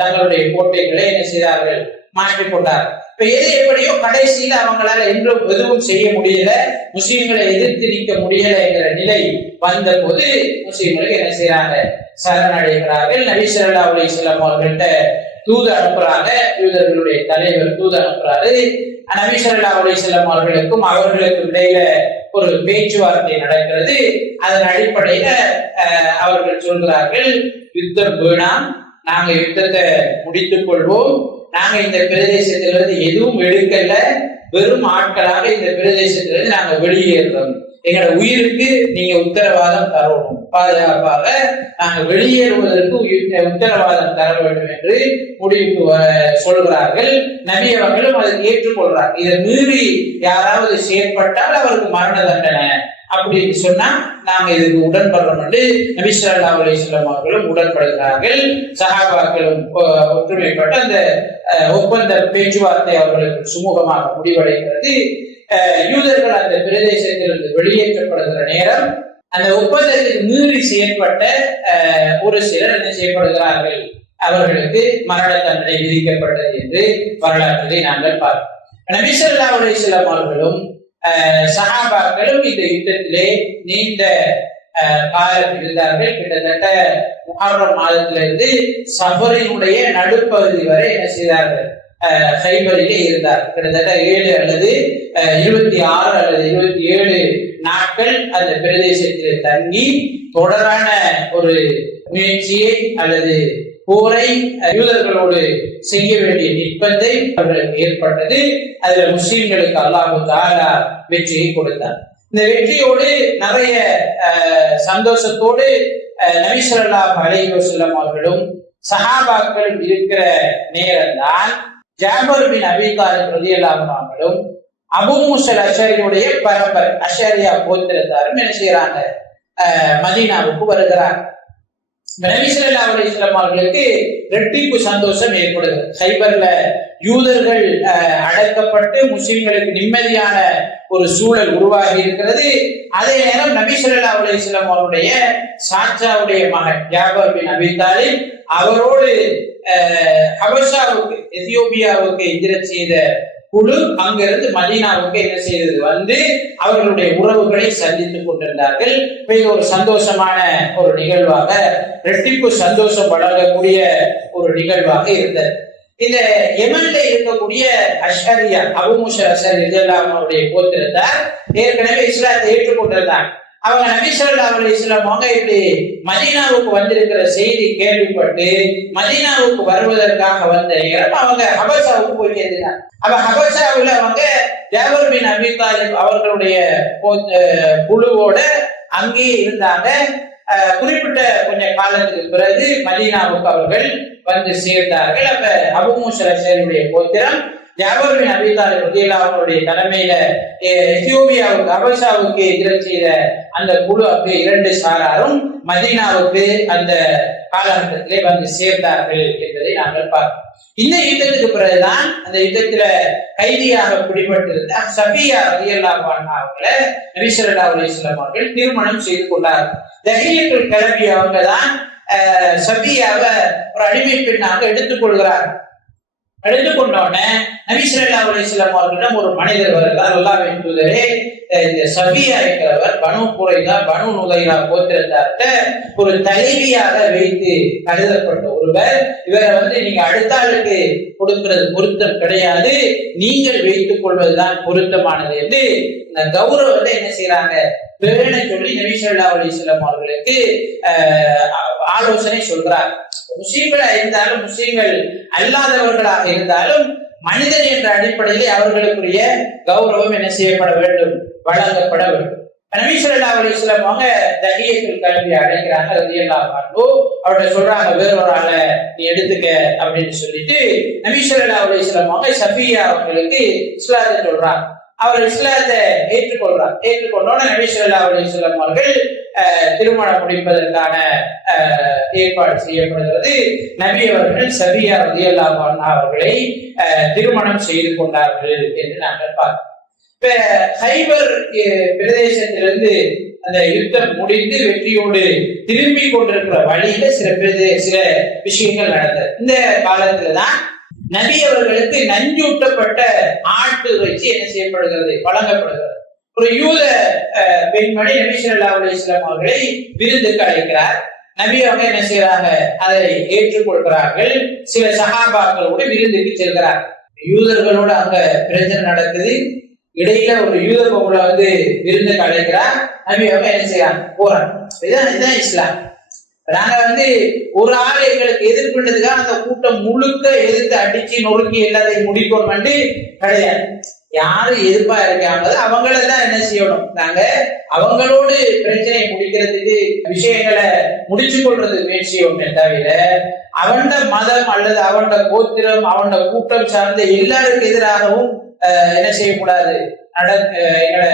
தங்களுடைய கோட்டைகளை என்ன செய்தார்கள், மாற்றிக்கொண்டார். இப்ப எது எப்படியோ கடைசியில் அவங்களால என்றும் எதுவும் செய்ய முடியல, முஸ்லிம்களை எதிர்த்து நிற்க முடியல என்கிற நிலை வந்த போது முஸ்லிம்களுக்கு என்ன செய்யறாங்க, சரணடைகிறார்கள். நபி ஸல்லல்லாஹு அலைஹி வஸல்லம் அவர்கள்ட்ட தூது அனுப்புறாங்க. யூதர்களுடைய தலைவர் தூது அனுப்புறாரு. நபி ஸல்லல்லாஹு அலைஹி வஸல்லம் அவர்களுக்கும் அவர்களுக்கும் இடையில ஒரு பேச்சுவார்த்தை நடக்கிறது. அதன் அடிப்படையில அவர்கள் சொல்கிறார்கள், யுத்தம் வேணாம், நாங்க யுத்தத்தை முடித்துக் கொள்வோம், நாங்க இந்த பிரதேசத்திலிருந்து எதுவும் எடுக்கல, வெறும் ஆட்களாக இந்த பிரதேசத்திலிருந்து நாங்க வெளியேறோம், எங்களோட உயிருக்கு நீங்க உத்தரவாதம் தரணும், பாதுகாப்பாக நாங்க வெளியேறுவதற்கு உத்தரவாதம் தர வேண்டும் என்று முடிவுக்கு சொல்கிறார்கள். நபி அவர்களும் அதை ஏற்றுக்கொள்றார். இதை மீறி யாராவது செயற்பட்டால் அவருக்கு மரண தண்டனை அப்படின்னு சொன்னா நாங்க இதுக்கு உடன்படுறோம் என்று நபி ஸல்லல்லாஹு அலைஹி வஸல்லம் அவர்களும் உடன்படுகிறார்கள். சஹாபாக்களும் ஒற்றுமைப்பட்டு அந்த ஒப்பந்த பேச்சுவார்த்தை அவர்களுக்கு சுமூகமாக முடிவடைகிறது. யூதர்கள் அந்த பிரதேசத்திலிருந்து வெளியேற்றப்படுகிற நேரம் அந்த ஒப்பந்தத்துக்கு மீறி செயற்பட்ட ஒரு சிலர் என்ன செய்யப்படுகிறார்கள், அவர்களுக்கு மரண தண்டனை விதிக்கப்பட்டது என்று வரலாற்றிலே நாங்கள் பார்க்கிறோம். நபி ஸல்லல்லாஹு அலைஹி வஸல்லம் அவர்களும் சஹாபாக்களும் இந்த யுத்தத்திலே நீண்ட காலம் இருந்தார்கள். கிட்டத்தட்ட முஹர்ரம் மாதத்திலிருந்து சஃபரினுடைய நடுப்பகுதி வரை என்ன செய்தார்கள், ஹைபரிலே இருந்தார். கிட்டத்தட்ட 7 அல்லது 26 அல்லது 27 நாட்கள் அந்த பிரதேசத்தில் தங்கி தொடரான ஒரு முயற்சியை அல்லது போரை யூதர்களோடு செய்ய வேண்டிய நிர்பந்தம் அவர்களுக்கு ஏற்பட்டது. அதுல முஸ்லிம்களுக்கு அல்லாஹ் தஆலா வெற்றியை கொடுத்தார். இந்த வெற்றியோடு நிறைய சந்தோஷத்தோடு நபி ஸல்லல்லாஹு அலைஹி வஸல்லம் அவர்களும் சஹாபாக்கள் இருக்கிற நேரம்தான் ஜாபர் பின் அபீ தாலிப் ரலியல்லாஹு அன்ஹு அவர்களும் அபூ மூஸா அஷ்அரியுடைய பரம்பரை அஷ்அரியா கோத்திரத்தாரும் என்ன செய்யறாங்க, மதீனாவுக்கு வருகிறார். நபி ஸல்லல்லாஹு அலைஹி வஸல்லம் அவர்களுக்கு இரட்டிப்பு சந்தோஷம் ஏற்படுகிறது. ஹைபர்ல யூதர்கள் அடக்கப்பட்டு முஸ்லிம்களுக்கு நிம்மதியான ஒரு சூழல் உருவாகி இருக்கிறது. அதே நேரம் நபி ஸல்லல்லாஹு அலைஹி வஸல்லம் அவருடைய சாச்சாவுடைய மகன் ஜாபர் பின் அபீ தாலிப் அவரோடு ஹபஷாவுக்கு எத்தியோப்பியாவுக்கு ஹிஜ்ரத் செய்த குழு அங்கிருந்து மதீனாவுக்கு என்ன செய்தது வந்து அவர்களுடைய உறவுகளை சந்தித்துக் கொண்டிருந்தார்கள். இது ஒரு சந்தோஷமான ஒரு நிகழ்வாக, இரட்டிப்பு சந்தோஷம் வழங்கக்கூடிய ஒரு நிகழ்வாக இருந்தது. இந்த யமன்ல இருக்கக்கூடிய அஷ்அரியா அபூ மூஸா அஷ்அரி ரலியல்லாஹு அன்ஹுடைய கோத்திரத்தார் ஏற்கனவே இஸ்லாத்தை ஏற்றுக்கொண்டிருந்தாங்க. அவங்க நபி ஸல்லல்லாஹு அலைஹி வஸல்லம் அவங்க இப்படி மதீனாவுக்கு வந்திருக்கிற செய்தி கேள்விப்பட்டு மதீனாவுக்கு வருவதற்காக வந்த நேரம் அவங்க ஹபஷாவுக்கு போய் சேர்ந்தாங்க. அப்ப ஹபஷாவுல அவங்க ஜாபர் பின் அபீ தாலிப் அவர்களுடைய குழுவோட அங்கேயே இருந்தாங்க. குறிப்பிட்ட கொஞ்ச காலத்துக்கு பிறகு மதீனாவுக்கு அவர்கள் வந்து சேர்ந்தார்கள். அப்ப அபூ மூஸா அஷ்அரியுடைய கோத்திரம் ஜாபர் பின் அபீ தாலிப் ரலியல்லாஹு அன்ஹுடைய தலைமையில எத்தியோப்பியாவுக்கு ஹபஷாவுக்கு ஹிஜ்ரத் செய்த அந்த குழு அப்ப 2 சாராரும் மதீனாவுக்கு அந்த காலகட்டத்திலே வந்து சேர்ந்தார்கள் என்பதை நாங்கள் பார்க்கிறோம். இந்த யுத்தத்துக்கு பிறகுதான் அந்த யுத்தத்துல கைதியாக பிடிபட்டிருந்த சஃபியா ரலியல்லாஹு அன்ஹா அவர்களை நபி ஸல்லல்லாஹு அலைஹி வஸல்லம் அவர்கள் திருமணம் செய்து கொண்டார்கள். தஹியத்துல் கலபி அவங்க தான் சஃபியாவை ஒரு அடிமை பெண்ணாக எடுத்துக்கொள்கிறார். எடுத்துக்கொண்டோடனே நபி ஸல்லல்லாஹு அலைஹி வஸல்லம் அவர்களிடம் ஒரு மனிதர் வருகிறார். அல்லாஹ்வின் தூதரே, இந்த சஃபியா இருக்கிறவர் பனு குறைதா பனு நுதைரா கோத்திரத்தார்ட்ட ஒரு தலைவியாக வைத்து கருதப்பட்ட ஒருவர், இவரை வந்து நீங்க அடுத்த ஆளுக்கு கொடுக்கிறது பொருத்தம் கிடையாது, நீங்கள் வைத்துக் கொள்வதுதான் பொருத்தமானது என்று இந்த கௌரவத்தை என்ன செய்யறாங்க பேரண சொல்லி நபி ஸல்லல்லாஹு அலைஹி வஸல்லம் அவர்களுக்கு ஆலோசனை சொல்றார். முஸ்லிம்களா இருந்தாலும் முஸ்லிம்கள் அல்லாதவர்களாக இருந்தாலும் மனிதன் என்ற அடிப்படையிலே அவர்களுக்குரிய கௌரவம் என்ன செய்யப்பட வேண்டும், வழங்கப்பட வேண்டும். நபி ஸல்லல்லாஹு அலைஹி வஸல்லம் அவங்க தஹியத்துல் கல்வி அழைக்கிறாங்க. ரலியல்லாஹு அன்ஹு அவர்கிட்ட சொல்றாங்க, வேறொரு ஆளை நீ எடுத்துக்க அப்படின்னு சொல்லிட்டு நபி ஸல்லல்லாஹு அலைஹி வஸல்லம் அவங்க சஃபியா அவங்களுக்கு இஸ்லாத்தை சொல்றாங்க. அவர் இஸ்லாத்தை ஏற்றுக்கொள்றார். ஏற்றுக்கொண்டோட நபி ஸல்லல்லாஹு அலைஹி வஸல்லம் அவர்கள் திருமணம் முடிப்பதற்கான ஏற்பாடு செய்யப்படுகிறது. நபி அவர்கள் சஃபியா ரலியல்லாஹு அன்ஹா அவர்களை திருமணம் செய்து கொண்டார்கள் என்று நாங்கள் பார்க்கிறோம். இப்ப ஹைபர் பிரதேசத்திலிருந்து அந்த யுத்தம் முடிந்து வெற்றியோடு திரும்பி கொண்டிருக்கிற வழியில சில விஷயங்கள் நடந்தது. இந்த காலத்துலதான் நபி அவர்களுக்கு நஞ்சூட்டப்பட்ட ஆட்டு இறைச்சி என்ன செய்யப்படுகிறது, வழங்கப்படுகிறது. ஒரு யூத பெண்மணி நபி ஸல்லல்லாஹு அலைஹி வஸல்லம் அவர்களை விருந்துக்கு அழைக்கிறார். நபி அவங்க என்ன செய்யறாங்க, அதை ஏற்றுக்கொள்கிறார்கள். சில சஹாபாக்களோடு விருந்துக்கு செல்கிறார். யூதர்களோட அங்க பிரச்சனை நடக்குது. இடையில ஒரு யூத பொம்பளை விருந்துக்கு அழைக்கிறார். நபி அவங்க என்ன செய்யறாங்க, போறாங்க. இதுதான் இஸ்லாம். நாங்க ஒரு ஆள் எங்களுக்கு எதிர்ப்புன்றதுக்காக அந்த கூட்டம் முழுக்க எதிர்த்து அடிச்சு நொறுக்கி எல்லாத்தையும் முடிக்கணும் கிடையாது. யாரு எதிர்ப்பா இருக்காங்க அவங்களதான் என்ன செய்யணும், நாங்க அவங்களோடு பிரச்சனையை முடிக்கிறதுக்கு விஷயங்களை முடிச்சு கொள்றது முயற்சி செய்யணும். தவிர அவன் மதம் அல்லது அவன் கோத்திரம் அவன் கூட்டம் சார்ந்த எல்லாருக்கும் எதிராகவும் என்ன செய்யக்கூடாது, என்னோட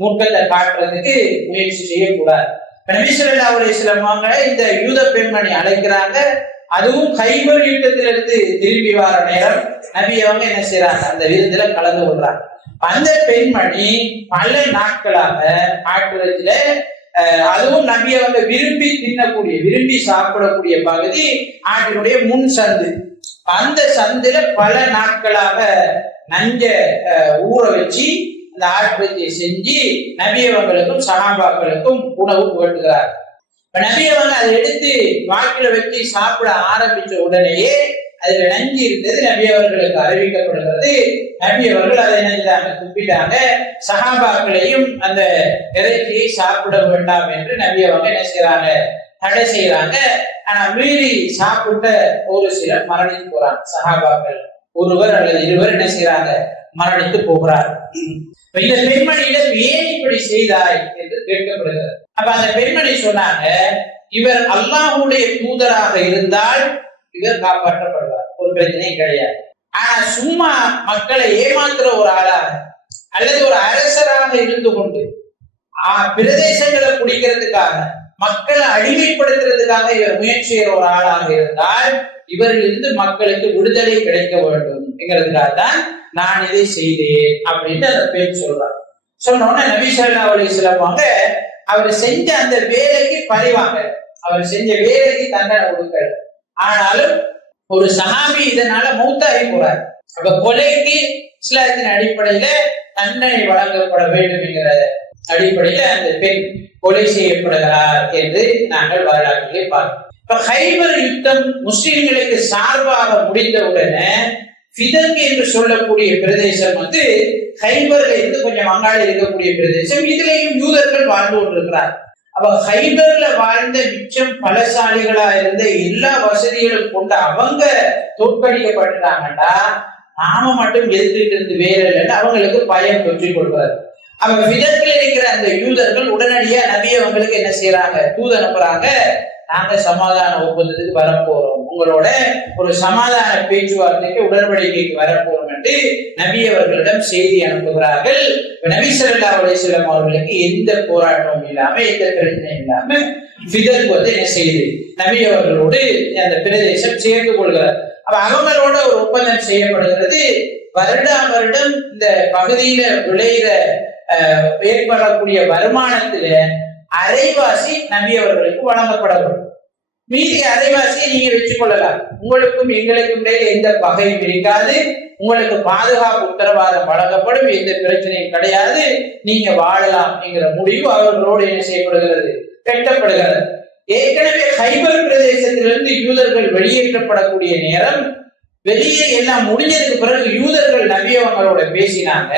மூட்டத்தை காட்டுறதுக்கு முயற்சி செய்யக்கூடாது. நபி ஸல்லல்லாஹு அலைஹி வஸல்லம் இந்த யூத பெண்மணி அழைக்கிறாங்க. அதுவும் கைபர் யுத்தத்திலிருந்து திரும்பி வர நேரம் நபி அவங்க என்ன செய்யறாங்க, அந்த விருந்துல கலந்து கொள்றாங்க. அந்த பெண்மணி பல நாட்களாக ஆட்டுறதுல அதுவும் நபி அவங்க விரும்பி தின்னக்கூடிய விரும்பி சாப்பிடக்கூடிய பகுதி ஆட்டினுடைய முன் சந்து. அந்த சந்துல பல நாட்களாக நஞ்ச ஊற வச்சு அந்த ஆட்டுறச்சியை செஞ்சு நபி அவங்களுக்கும் சஹாபாக்களுக்கும் உணவு புகட்டுகிறார். நபி அவங்க அதை எடுத்து வாக்கில வச்சு சாப்பிட ஆரம்பிச்ச உடனேயே அதுல நஞ்சு இருந்தது நபி அவர்களுக்கு அறிவிக்கப்படுகிறது. நபி அவர்கள் அதை நினைச்சாங்க, துப்பிட்டாங்க. சஹாபாக்களையும் அந்த இறைச்சியை சாப்பிட வேண்டாம் என்று நபி அவங்க என்ன செய்யறாங்க, தடை செய்யறாங்க. ஆனா மீறி சாப்பிட்ட ஒரு சிலர் மரணித்து போறாங்க. சஹாபாக்கள் ஒருவர் அல்லது இருவர் என்ன செய்யறாங்க, மரணித்து போகிறார். இந்த பெண்மணியிடம் ஏன் இப்படி செய்தாய் என்று கேட்கப்படுகிறது. அப்ப அந்த பெண்மணி சொன்னாங்க, இவர் அல்லாஹ்வுடைய தூதராக இருந்தால் இவர் காப்பாற்றப்படுவார், ஒரு பிரச்சனையும் கிடையாது. ஆனா சும்மா மக்களை ஏமாத்துற ஒரு ஆளாக அல்லது ஒரு அரசராக இருந்து கொண்டு பிரதேசங்களை குடிக்கிறதுக்காக மக்களை அடிமைப்படுத்துறதுக்காக இவர் முயற்சி செய்கிற ஒரு ஆளாக இருந்தால் இவரிலிருந்து மக்களுக்கு விடுதலை கிடைக்க வேண்டும் என்கிறதுக்காக தான் நான் இதை செய்தேன் அப்படின்னு அந்த பெண் சொல்றார். சொன்னோன்னா நபி ஸல்லல்லாஹு அலைஹி வஸல்லம் அவர் செஞ்ச அந்த வேலைக்கு பழிவாங்க, அவர் செஞ்ச வேலைக்கு தண்டனை கொடுக்க. ஆனாலும் ஒரு சஹாபி இதனால மௌத்தாகி போறார். அப்ப கொலைக்கு இஸ்லாத்தின் அடிப்படையில தண்டனை வழங்கப்பட வேண்டும் என்கிற அடிப்படையில அந்த பெண் கொலை செய்யப்படுகிறார் என்று நாங்கள் வரலாற்றிலே பார்க்கிறோம். இப்ப ஹைபர் யுத்தம் முஸ்லிம்களுக்கு சார்பாக முடிந்தவுடனே ஃபிதங்க் என்று சொல்லக்கூடிய பிரதேசம் ஹைபர்ல இருந்து கொஞ்சம் மங்காளி இருக்கக்கூடிய பிரதேசம். இதுலயும் யூதர்கள் வாழ்ந்து கொண்டிருக்கிறார். அப்ப ஹைபர்ல வாழ்ந்த மிச்சம் பலசாலிகளா இருந்த எல்லா வசதிகளும் கொண்ட அவங்க தோற்கடிக்கப்பட்டாங்கன்னா நாம மட்டும் எதிர்த்துட்டு இருந்து வேற இல்லைன்னு அவங்களுக்கு பயம் தொற்றிக் கொள்வார். அப்ப ஃபிதங்க்ல இருக்கிற அந்த யூதர்கள் உடனடியா நபி அவங்களுக்கு என்ன செய்யறாங்க, தூது அனுப்புறாங்க. நாங்க சமாதான ஒப்பந்தத்துக்கு வரப்போறோம், உங்களோட ஒரு சமாதான பேச்சுவார்த்தைக்கு உடன்படிக்கைக்கு வரப்போறோம் என்று நபி அவர்களிடம் செய்தி அனுப்புகிறார்கள். நபி ஸல்லல்லாஹு அலைஹி வஸல்லம் அவர்களுக்கு எந்த போராட்டமும் இல்லாம எந்த பிரச்சனையும் இல்லாம ஃபிதங்க் என்ன செய்து நபி அவர்களோடு அந்த பிரதேசம் சேர்ந்து கொள்கிறார். அப்ப அவங்களோட ஒரு ஒப்பந்தம் செய்யப்படுகிறது. வருடம் இந்த பகுதியில விளைகிற ஏற்படக்கூடிய வருமானத்துல அரைவாசி நபி அவர்களுக்கு வழங்கப்படவும், மீதி அரைவாசியை நீங்க வச்சுக் கொள்ளலாம். உங்களுக்கும் எங்களுக்கும் இடையில எந்த பகையும் இருக்காது, உங்களுக்கு பாதுகாப்பு உத்தரவாதம் வழங்கப்படும், எந்த பிரச்சனையும் கிடையாது, நீங்க வாழலாம் என்கிற முடிவு அவர்களோடு என்ன செய்யப்படுகிறது, கட்டப்படுகிறது. ஏற்கனவே ஹைபர் பிரதேசத்திலிருந்து யூதர்கள் வெளியேற்றப்படக்கூடிய நேரம், வெளியே எல்லாம் முடிஞ்சதுக்கு பிறகு யூதர்கள் நபி அவங்களோட பேசினாங்க,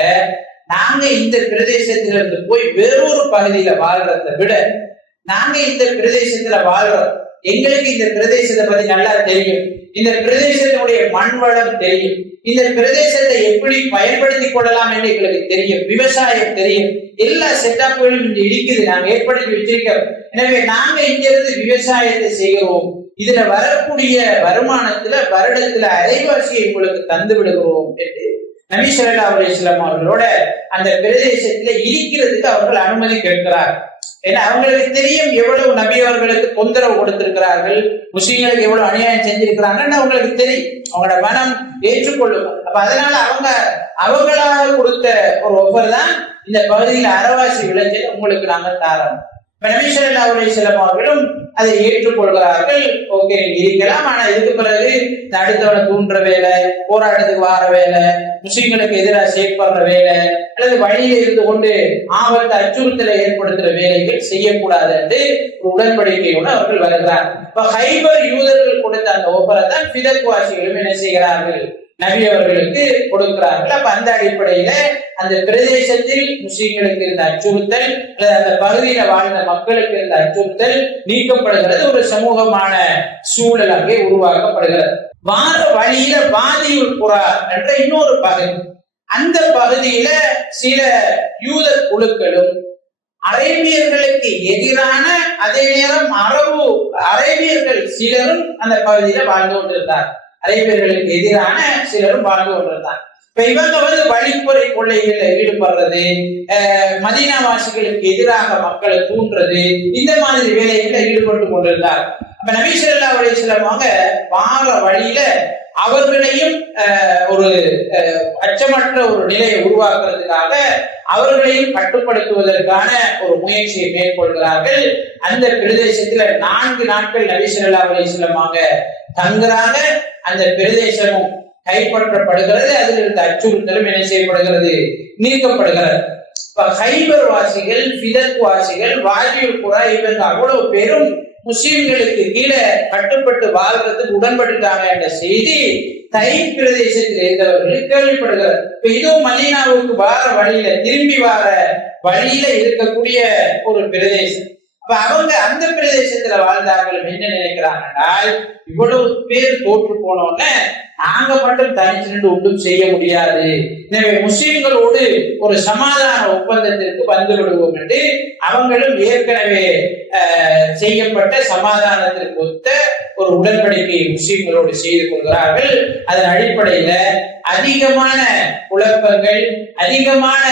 நாங்க இந்த பிரதேசத்திலிருந்து போய் வேறொரு பகுதியில வாழ்றதை விட நாங்க இந்த பிரதேசத்துல வாழ்றோம், எங்களுக்கு இந்த பிரதேசத்தை பத்தி நல்லா தெரியும், இந்த பிரதேசத்தினுடைய மண் வளம் தெரியும், இந்த பிரதேசத்தை எப்படி பயன்படுத்தி கொள்ளலாம் என்று எங்களுக்கு தெரியும், விவசாயம் தெரியும், எல்லா செட்டப்புகளும் இங்க இருக்குது, நாங்க ஏற்படுத்தி வச்சிருக்கோம். எனவே நாங்க இங்க இருந்து விவசாயத்தை செய்கிறோம், இதுல வரக்கூடிய வருமானத்துல வருடத்துல அரைவாசியை உங்களுக்கு தந்து விடுகிறோம் என்று நபி ஸல்லல்லாஹு அலைஹி வஸல்லம் அவர்களோட அந்த பிரதேசத்துல இருக்கிறதுக்கு அவர்கள் அனுமதி கேட்கிறார். ஏன்னா அவங்களுக்கு தெரியும் எவ்வளவு நபி அவர்களுக்கு தொந்தரவு கொடுத்திருக்கிறார்கள், முஸ்லீம்களுக்கு எவ்வளவு அநியாயம் செஞ்சிருக்கிறாங்கன்னு அவங்களுக்கு தெரியும். அவங்களோட மனம் ஏற்றுக்கொள்ளும். அப்ப அதனால அவங்களாக கொடுத்த ஒரு ஒவ்வொரு தான் இந்த பகுதியில் அறவாசி விளைச்சல் உங்களுக்கு நாங்கள் தாரோம். நபி ஸல்லல்லாஹு அலைஹி வஸல்லம் அவர்களும் அதை ஏற்றுக்கொள்கிறார்கள். ஓகே, இருக்கலாம். ஆனா இதுக்கு பிறகு அடுத்தவனை தூண்டுற வேலை, போராட்டத்துக்கு வார வேலை, முஸ்லிம்களுக்கு எதிராக செயற்படுற வேலை, அல்லது வழியில இருந்து கொண்டு ஆபத்து அச்சுறுத்தலை ஏற்படுத்துற வேலைகள் செய்யக்கூடாது என்று ஒரு உடன்படிக்கையோடு அவர்கள் வருகிறார். இப்ப ஹைபர் யூதர்கள் கொடுத்த அந்த ஒப்பரை தான் பிதக்குவாசிகளும் என்ன செய்கிறார்கள், நபி அவர்களுக்கு கொடுக்கிறார்கள். அப்ப அந்த அடிப்படையில அந்த பிரதேசத்தில் முஸ்லிம்களுக்கு இருந்த அச்சுறுத்தல் அல்லது அந்த பகுதியில வாழ்ந்த மக்களுக்கு இருந்த அச்சுறுத்தல் நீக்கப்படுகிறது. ஒரு சமூகமான சூழல் அங்கே உருவாக்கப்படுகிறது. வார வழியில வாதியுல் குரா என்ற இன்னொரு பகுதி, அந்த பகுதியில சில யூத குழுக்களும் அரேபியர்களுக்கு எதிரான, அதே நேரம் அரேபியர்கள் சிலரும் அந்த பகுதியில வாழ்ந்து கொண்டிருந்தார். அரேபியர்களுக்கு எதிரான சிலரும் வாழ்ந்து கொண்டிருந்தார். இப்ப இவங்க வழிமுறை கொள்ளைகள்ல ஈடுபடுறது, மதீனாவாசிகளுக்கு எதிராக மக்களை தூண்டுறது, இந்த மாதிரி வேலைகள்ல ஈடுபட்டு கொண்டிருந்தார். அப்ப நபி ஸல்லல்லாஹு அலைஹி வஸல்லம் அவங்க வார வழியில அவர்களையும் ஒரு அச்சமற்ற ஒரு நிலையை உருவாக்குறதுக்காக அவர்களையும் கட்டுப்படுத்துவதற்கான ஒரு முயற்சியை மேற்கொள்கிறார்கள். அந்த பிரதேசத்துல 4 நாட்கள் நபி ஸல்லல்லாஹு அலைஹி வஸல்லம் அவங்க தங்குறாங்க. அந்த பிரதேசமும் கைப்பற்றப்படுகிறது. அதில் இருந்த அச்சுறுத்தலும் என்ன செய்யப்படுகிறது, நீக்கப்படுகிறது. இப்ப ஹைபர் வாசிகள், பிதக் வாசிகள், வாதியுல் குரா இவங்க அவ்வளவு பெரும் முஸ்லிம்களுக்கு கீழே கட்டுப்பட்டு வாழ்றதுக்கு உடன்பட்டுட்டாங்க என்ற செய்தி தை பிரதேசத்தில் இருந்தவர்களுக்கு கேள்விப்படுகிறது. இப்ப இதுவும் மதீனாவுக்கு வார வழியில, திரும்பி வார வழியில இருக்கக்கூடிய ஒரு பிரதேசம். அப்ப அவங்க அந்த பிரதேசத்துல வாழ்ந்தார்கள் என்ன நினைக்கிறாங்கன்னா, இவ்வளவு பேர் தோற்று போனோன்னு நாங்க மட்டும் தனிச்சு நின்று ஒன்றும் செய்ய முடியாது, எனவே முஸ்லிம்களோடு ஒரு சமாதான ஒப்பந்தத்திற்கு வந்து விடுவோம் என்று அவங்களும் ஏற்கனவே செய்யப்பட்ட சமாதானத்திற்கு ஒத்த ஒரு உடன்படிக்கையை முஸ்லிம்களோடு செய்து கொள்கிறார்கள். அதன் அடிப்படையில அதிகமான குழப்பங்கள், அதிகமான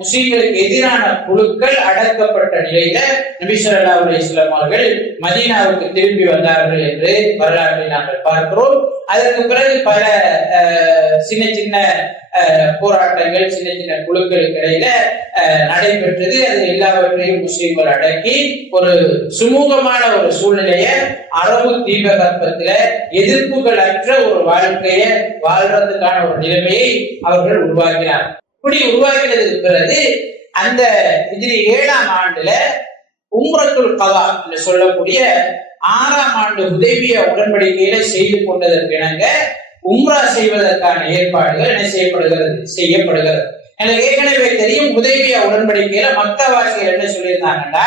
முஸ்லிம்களுக்கு எதிரான குழுக்கள் அடக்கப்பட்ட நிலையில நபி ஸல்லல்லாஹு அலைஹி வஸல்லம் அவர்கள் மதீனாவுக்கு திரும்பி வந்தார்கள் என்று வரலாற்றை நாங்கள் பார்க்கிறோம். அதற்கு பிறகு பல சின்ன சின்ன போராட்டங்கள், சின்ன சின்ன குழுக்களுக்கு இடையில நடைபெற்றது. அது எல்லாவற்றையும் முஸ்லிம்கள் அடக்கி ஒரு சுமூகமான ஒரு சூழ்நிலையை, அரபு தீபகற்பத்தில எதிர்ப்புகள் அற்ற ஒரு வாழ்க்கையை வாழ்றதுக்கான ஒரு நிலைமையை அவர்கள் உருவாக்கினார். இப்படி உருவாக்கினதுக்கு பிறகு அந்த ஹிஜ்ரி 7ஆம் ஆண்டுல உம்ரத்துல் கதா என்று சொல்லக்கூடிய 6ஆம் ஆண்டு ஹுதைபியா உடன்படிக்கையில செய்து கொண்டதற்கு இணங்க உம்ரா செய்வதற்கான ஏற்பாடுகள் என்ன செய்யப்படுகிறது. எனக்கு ஏற்கனவே தெரியும், ஹுதைபியா உடன்படிக்கையில மக்காவாசிகள் என்ன சொல்லியிருந்தாங்கன்னா,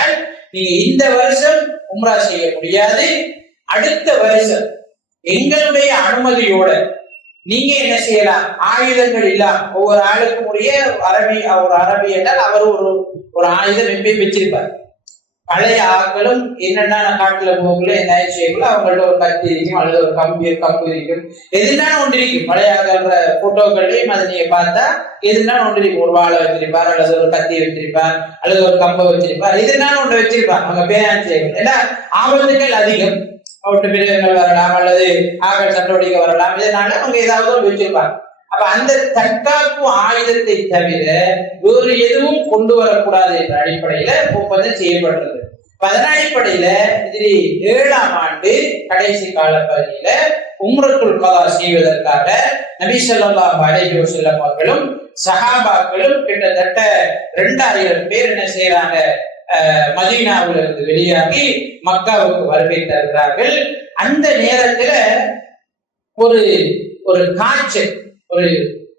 நீங்க இந்த வருஷம் உம்ரா செய்ய முடியாது, அடுத்த வருஷம் எங்களுடைய அனுமதியோட நீங்க என்ன செய்யலாம், ஆயுதங்கள் இல்லாம ஒவ்வொரு ஆளுக்கும் உரிய ஒரு அரபி என்றால் அவர் ஒரு ஆயுதம் எப்பயும் வச்சிருப்பார். பழைய ஆட்களும் என்னென்ன காட்டுல போகல என்ன செய்யல, அவங்கள்ட்ட ஒரு கத்தி இருக்கும் அல்லது ஒரு கம்பு இருக்கும், எதுனாலும் ஒன்று இருக்கும். பழைய ஆட்கள போட்டோக்கள்லையும் அதை நீங்க பார்த்தா எதுனாலும் ஒன்று இருக்கும். ஒரு வாழை வச்சிருப்பார், அல்லது ஒரு கத்தி வச்சிருப்பார், அல்லது ஒரு கம்பை வச்சிருப்பார், எதுனாலும் ஒன்று வச்சிருப்பார். அவங்க பேரான் செய்யணும். ஏன்னா ஆபத்துகள் அதிகம், அவட்டு மிருகங்கள் வரலாம் அல்லது ஆக்கள் சட்டோடிக்க வரலாம், இதனால அவங்க ஏதாவது வச்சிருப்பாங்க. அப்ப அந்த தற்காப்பு ஆயுதத்தை தவிர வேறு எதுவும் கொண்டு வரக்கூடாது என்ற அடிப்படையில ஒப்பந்தம் செய்யப்பட்டது. அதன் அடிப்படையில ஹிஜ்ரி 7ஆம் ஆண்டு கடைசி கால பகுதியில உம்ரத்துல் கதா செய்வதற்காக நபி ஸல்லல்லாஹு அலைஹி வஸல்லம் அவர்களும் சஹாபாக்களும் கிட்டத்தட்ட 2000 பேர் என்ன செய்யறாங்க, மதீனாவில இருந்து வெளியாகி மக்காவுக்கு வருகை தருகிறார்கள். அந்த நேரத்துல ஒரு காய்ச்சல், ஒரு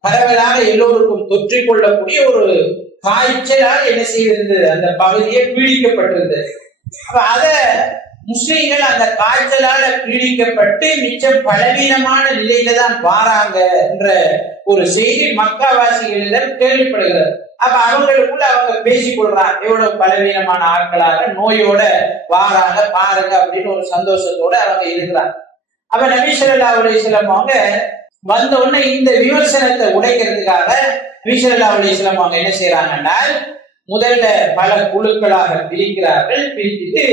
பரவலாக எல்லோருக்கும் தொற்றிக் கொள்ளக்கூடிய ஒரு காய்ச்சலால் என்ன செய்திருந்தது, அந்த பகுதியை பீடிக்கப்பட்டிருந்தது. அப்ப அத முஸ்லிம்கள் அந்த காய்ச்சலால பீடிக்கப்பட்டு மிச்சம் பலவீனமான நிலையில தான் வாராங்க என்ற ஒரு செய்தி மக்காவாசிகளிடம் கேள்விப்படுகிறது. அப்ப அவங்களுக்குள்ள அவங்க பேசிக்கொள்றாங்க, எவ்வளவு பலவீனமான ஆட்களாக நோயோட வாராங்க பாருங்க அப்படின்னு ஒரு சந்தோஷத்தோட அவங்க இருக்கிறாங்க. அப்ப நபி ஸல்லல்லாஹு அலைஹி வஸல்லம் அவங்க வந்த உடனே இந்த விமர்சனத்தை உடைக்கிறதுக்காக நபி ஸல்லல்லாஹு அலைஹி வஸல்லம் அவங்க என்ன செய்யறாங்கன்னா, முதல்ல பல குழுக்களாக பிரிக்கிறார்கள். பிரிச்சுட்டு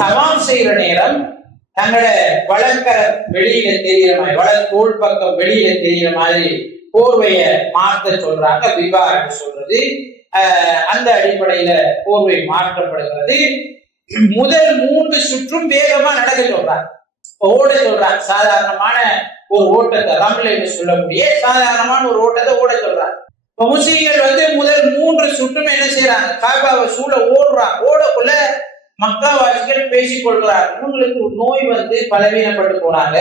தவாம் செய்யற நேரம் தங்களோட வழக்கர வெளியில தெரிகிற மாதிரி, வழக்கோள் பக்கம் வெளியில தெரிகிற மாதிரி போர்வைய மாற்ற சொல்றாங்க. விபா என்று சொல்றது. அந்த அடிப்படையில போர்வை மாற்றப்படுகிறது. முதல் 3 சுற்றும் வேகமா நடக்க சொல்றாங்க, ஓட சொல்றாங்க. சாதாரணமான ஒரு ஓட்டத்தை, ரம்ல என்று சொல்லக்கூடிய சாதாரணமான ஒரு ஓட்டத்தை ஓட சொல்றாங்க. முஸ்லிம்கள் முதல் 3 சுற்றும் என்ன செய்யறாங்க, காபாவை சூழ ஓடுறாங்க. ஓடக்குள்ள மக்காவாசிகள் பேசிக் கொள்கிறார்கள். இவங்களுக்கு நோய் பலவீனப்பட்டு போனாங்க,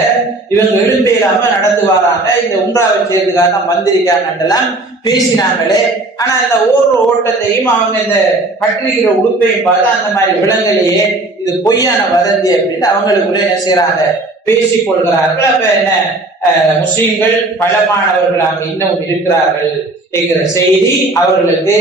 இவங்க எழுப்பே இல்லாம நடந்து வராங்க, இந்த உம்ராவை செய்யறதுக்காக வந்திருக்காங்கலாம் பேசினாங்களே. ஆனா இந்த ஓட்டத்தையும் அவங்க இந்த கட்டிருக்கிற உடுப்பையும் பார்த்து அந்த மாதிரி விலங்குலையே இது பொய்யான வதந்தி அப்படின்னு அவங்களுக்குள்ள என்ன செய்யறாங்க, பேசிக் கொள்கிறார்கள். அப்ப என்ன, முஸ்லிம்கள் பலமானவர்களாக இன்னும் இருக்கிறார்கள் என்கிற செய்தி அவர்களுக்கு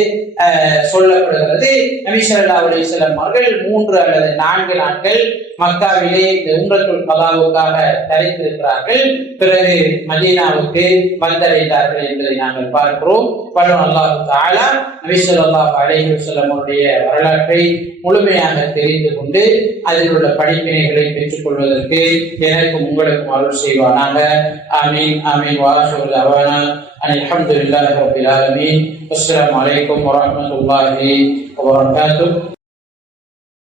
சொல்லப்படுகிறது. நபி ஸல்லல்லாஹு அலைஹி வஸல்லம் அவர்கள் 3 அல்லது 4 நாட்கள் மக்காவிலே இந்த உம்ரத்துல் கதாவுக்காக தரித்திருக்கிறார்கள். பிறகு மதீனாவுக்கு வந்தடைந்தார்கள் என்பதை நாங்கள் பார்க்கிறோம். வல்லவன் அல்லாஹ் தஆலா நபி ஸல்லல்லாஹு அலைஹி வஸல்லம் அவருடைய வரலாற்றை முழுமையாக தெரிந்து கொண்டு அதில் உள்ள படிப்பினைகளை பெற்றுக் கொள்வதற்கு எனக்கும் உங்களுக்கும் அருள் செய்வானாக. ஆமீன் ஆமீன். வாஹிரு தஅவானா அல்ஹம்துலில்லாஹி ரப்பில் ஆலமீன். அஸ்ஸலாமு அலைக்கும் வரஹ்மத்துல்லாஹி வபரகாத்துஹு.